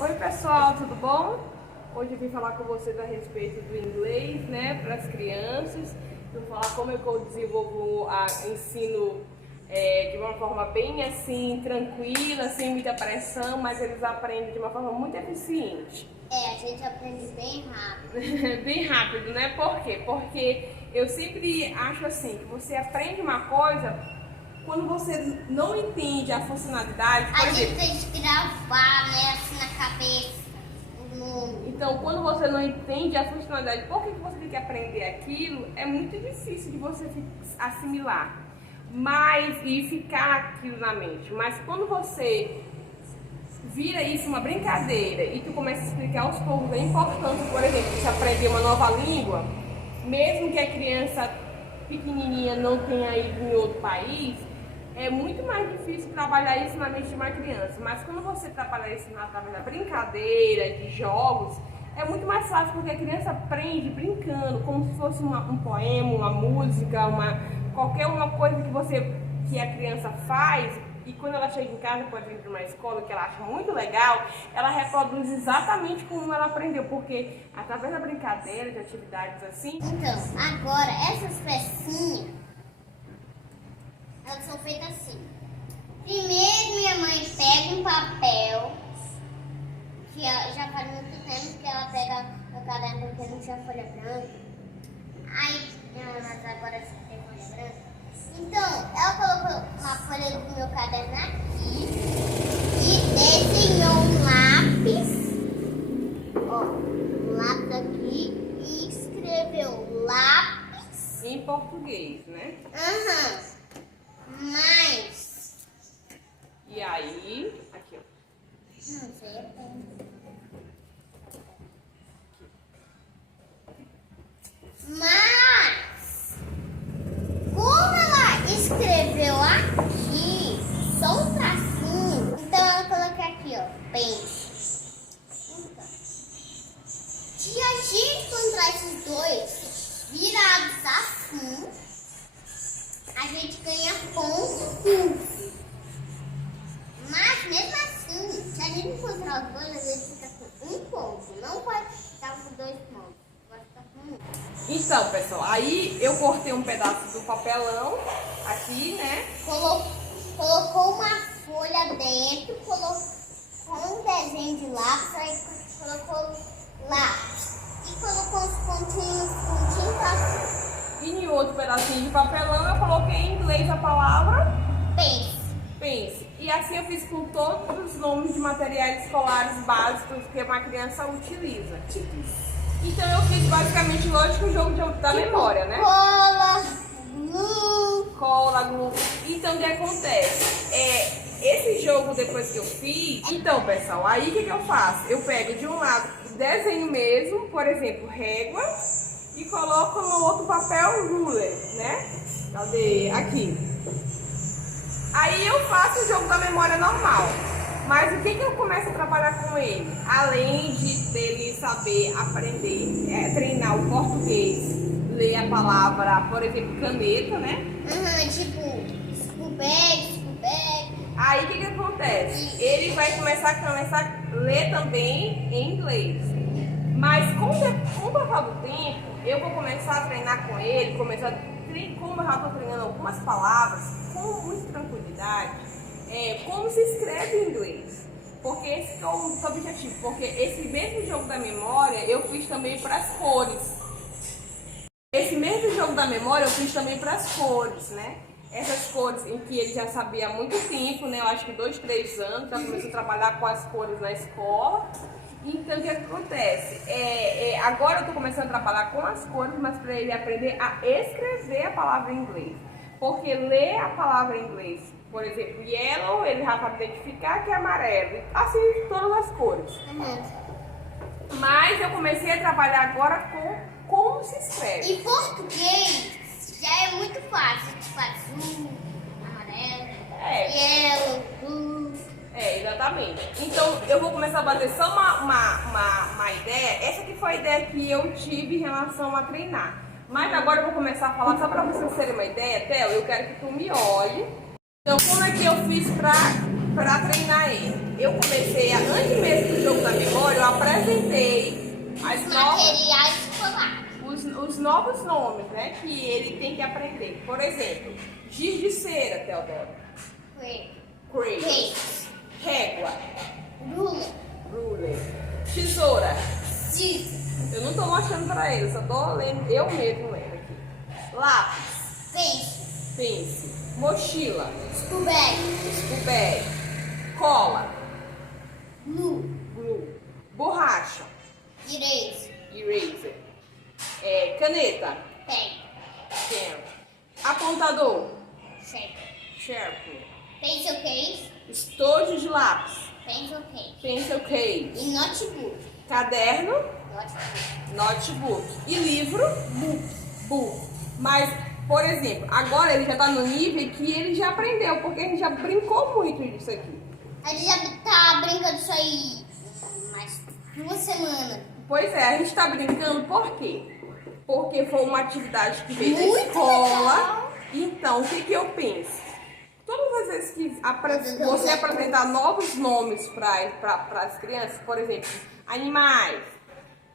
Oi pessoal, tudo bom? Hoje eu vim falar com vocês a respeito do inglês, né, para as crianças. Vou falar como é que eu desenvolvo o ensino de uma forma bem assim, tranquila, sem muita pressão, mas eles aprendem de uma forma muito eficiente. A gente aprende bem rápido. Bem rápido, né? Por quê? Porque eu sempre acho assim, que você aprende uma coisa quando você não entende a funcionalidade. A gente tem que gravar, né, assim na cabeça o nome. Então, quando você não entende a funcionalidade, por que você tem que aprender aquilo, é muito difícil de você assimilar e ficar aquilo na mente. Mas quando você vira isso uma brincadeira e tu começa a explicar aos poucos a importância, por exemplo, de aprender uma nova língua, mesmo que a criança pequenininha não tenha ido em outro país, é muito mais difícil trabalhar isso na mente de uma criança. Mas quando você trabalha isso através da brincadeira, de jogos, é muito mais fácil, porque a criança aprende brincando, como se fosse um poema, uma música, qualquer uma coisa que a criança faz. E quando ela chega em casa, por exemplo, de uma escola que ela acha muito legal, ela reproduz exatamente como ela aprendeu, porque através da brincadeira, de atividades assim... Então, agora, essas pecinhas, elas são feitas assim. Primeiro, minha mãe pega um papel, que já faz muito tempo que ela pega no caderno, porque não tinha folha branca. Aí, mas agora já tem folha branca. Então, ela colocou uma folha do meu caderno aqui e desenhou um lápis, ó, um lápis aqui, e escreveu lápis. Em português, né? Mas... E aí, aqui ó. Não sei, é bem... Mas... Como ela escreveu aqui, só um tracinho, então ela coloca aqui, ó, peixe. Então, se a gente encontrar esses dois virados assim, a gente ganha ponto 15. Mas mesmo assim, se a gente encontrar os dois, a gente fica com um ponto. Não pode ficar com 2 pontos, pode ficar com 1. Então, pessoal, aí eu cortei um pedaço do papelão aqui, né? Colocou uma folha dentro, colocou um desenho de lápis, aí colocou lápis. E colocou uns pontinhos pra... E em outro pedacinho de papelão eu coloquei em inglês a palavra pense. E assim eu fiz com todos os nomes de materiais escolares básicos que uma criança utiliza. Então eu fiz basicamente, lógico, o jogo da memória, né? Cola, glue. Então o que acontece? Esse jogo depois que eu fiz, então pessoal, aí o que eu faço? Eu pego de um lado, desenho mesmo, por exemplo, régua, e coloco no outro papel ruler, né? Cadê? Aqui. Aí eu faço o jogo da memória normal. Mas o que eu começo a trabalhar com ele? Além dele saber aprender, treinar o português, ler a palavra, por exemplo, caneta, né? Tipo, Scooby. Aí o que acontece? Ele vai começar a ler também em inglês. Mas com o passar do tempo, eu vou começar a treinar com ele, como eu já estou treinando algumas palavras, com muita tranquilidade, como se escreve em inglês. Porque esse é o objetivo. Porque esse mesmo jogo da memória eu fiz também para as cores. Esse mesmo jogo da memória eu fiz também para as cores, né? Essas cores em que ele já sabia há muito tempo, né? Eu acho que 2, 3 anos, já começou a trabalhar com as cores na escola. Então o que acontece? Agora eu estou começando a trabalhar com as cores, mas para ele aprender a escrever a palavra em inglês. Porque ler a palavra em inglês, por exemplo, yellow, ele já sabe identificar que é amarelo. Assim, todas as cores. Mas eu comecei a trabalhar agora com como se escreve. Em português já é muito fácil. Tipo azul, amarelo, yellow, blue. Exatamente. Então eu vou começar a bater só uma ideia. Essa aqui foi a ideia que eu tive em relação a treinar. Mas agora eu vou começar a falar, só para vocês terem uma ideia, Theo, eu quero que tu me olhe. Então como é que eu fiz para treinar ele? Eu comecei, antes mesmo do jogo da apresentei materiais escolares. os novos nomes, né, que ele tem que aprender. Por exemplo, giz de cera, Teodoro. Cradle. Régua. Ruler. Tesoura. Eu não tô mostrando pra ele, só tô lendo, eu mesmo lendo aqui. Lápis. Pence. Mochila. School bag. Cola. Glue. Borracha. Eraser. Caneta. Pen. Apontador. Sharpener. Pencil case. Estojo de lápis. Pencil case. E notebook. Caderno. Notebook. E livro. Book. Mas, por exemplo, agora ele já tá no nível que ele já aprendeu, porque a gente já brincou muito disso aqui. A gente já tá brincando disso aí mais 2 semanas. Pois é, a gente tá brincando por quê? Porque foi uma atividade que veio da Muito escola. legal. Então, o que eu penso? Todas as vezes que você apresentar novos nomes para as crianças, por exemplo, animais,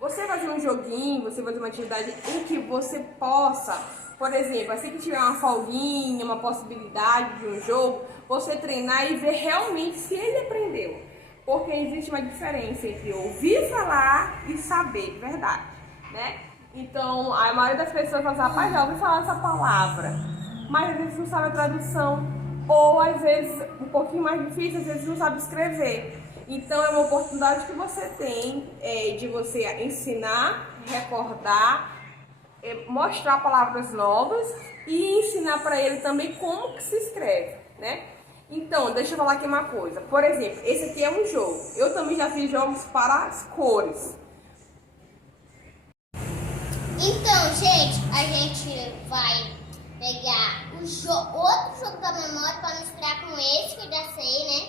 você fazer um joguinho, você fazer uma atividade em que você possa, por exemplo, assim que tiver uma folguinha, uma possibilidade de um jogo, você treinar e ver realmente se ele aprendeu. Porque existe uma diferença entre ouvir falar e saber de verdade, né? Então, a maioria das pessoas fala assim, rapaz, já ouvi falar essa palavra, mas às vezes não sabe a tradução, ou às vezes, um pouquinho mais difícil, às vezes não sabe escrever. Então, é uma oportunidade que você tem de você ensinar, recordar, mostrar palavras novas e ensinar para ele também como que se escreve, né? Então, deixa eu falar aqui uma coisa. Por exemplo, esse aqui é um jogo. Eu também já fiz jogos para as cores. Então, gente, a gente vai pegar outro jogo da memória para misturar com esse que eu já sei, né?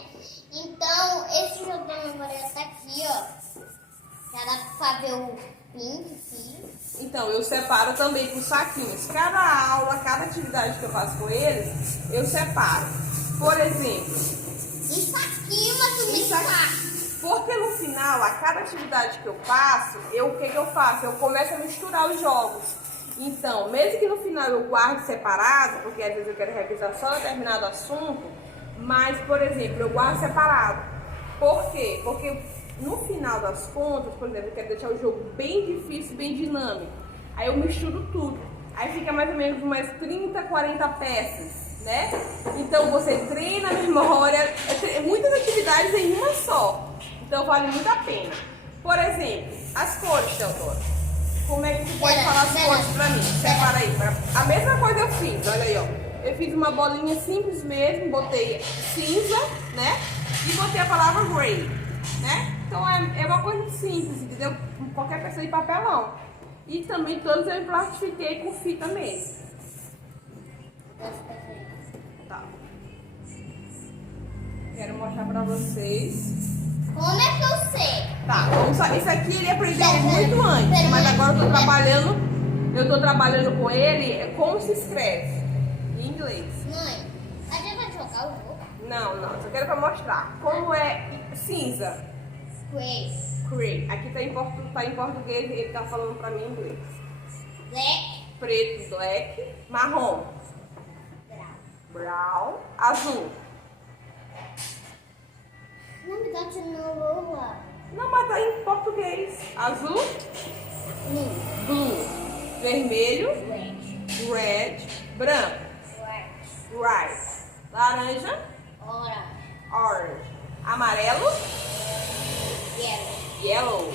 Então, esse jogo da memória tá aqui, ó. Já dá pra ver o pink aqui. Então, eu separo também por saquinhos. Cada aula, cada atividade que eu faço com eles, eu separo. Por exemplo... Isso aqui, mas porque no final, a cada atividade que eu faço, o que eu faço? Eu começo a misturar os jogos. Então, mesmo que no final eu guarde separado, porque às vezes eu quero revisar só determinado assunto, mas, por exemplo, eu guardo separado. Por quê? Porque no final das contas, por exemplo, eu quero deixar o jogo bem difícil, bem dinâmico. Aí eu misturo tudo. Aí fica mais ou menos umas 30, 40 peças, né? Então você treina a memória, muitas atividades em uma só. Então vale muito a pena. Por exemplo, as cores, Teodoro. Como é que você pode falar as cores pra mim? Separa aí. A mesma coisa eu fiz, olha aí, ó. Eu fiz uma bolinha simples mesmo, botei cinza, né? E botei a palavra gray, né? Então é uma coisa simples, entendeu? Qualquer peça de papelão. E também todos eu plastifiquei com fita mesmo. Tá. Quero mostrar pra vocês. Como é que eu sei? Tá, vamos só. Isso aqui ele aprendeu muito antes, mas agora eu tô trabalhando com ele como se escreve em inglês. Mãe, a gente vai jogar o jogo? Não, só quero pra mostrar. Como é cinza? Gray. Aqui tá em português, ele tá falando pra mim em inglês. Black. Preto, black. Marrom. Brown. Azul. Não me dá de novo. Não, mas tá em português. Azul. Blue. Vermelho. Red. Branco. White. Laranja. Orange. Amarelo. Yellow.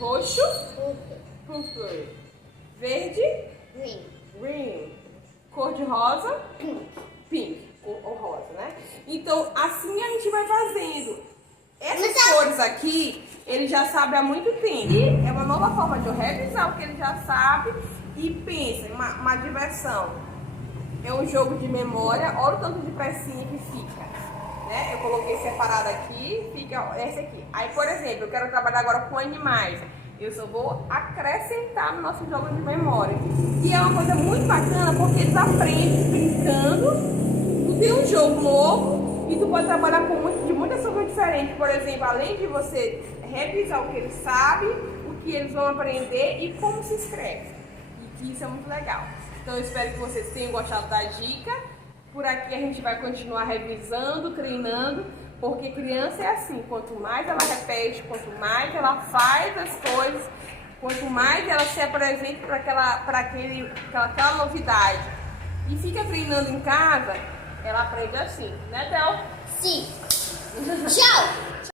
Roxo. Purple. Verde. Green. Cor de rosa. Pink. Ou rosa, né? Então, assim a gente vai fazendo. Essas cores aqui, ele já sabe há muito tempo. E é uma nova forma de eu revisar o que ele já sabe e pensa, uma diversão. É um jogo de memória, olha o tanto de pecinha que fica, né? Eu coloquei separado aqui, fica esse aqui. Aí, por exemplo, eu quero trabalhar agora com animais. Eu só vou acrescentar no nosso jogo de memória. E é uma coisa muito bacana porque eles aprendem brincando. Tu tem um jogo novo e tu pode trabalhar de muitas são muito diferentes. Por exemplo, além de você revisar o que eles sabem, o que eles vão aprender e como se escreve. E que isso é muito legal. Então eu espero que vocês tenham gostado da dica. Por aqui a gente vai continuar revisando, treinando, porque criança é assim, quanto mais ela repete, quanto mais ela faz as coisas, quanto mais ela se apresenta para aquela novidade e fica treinando em casa, ela aprende assim, né, Theo? Sim. Tchau.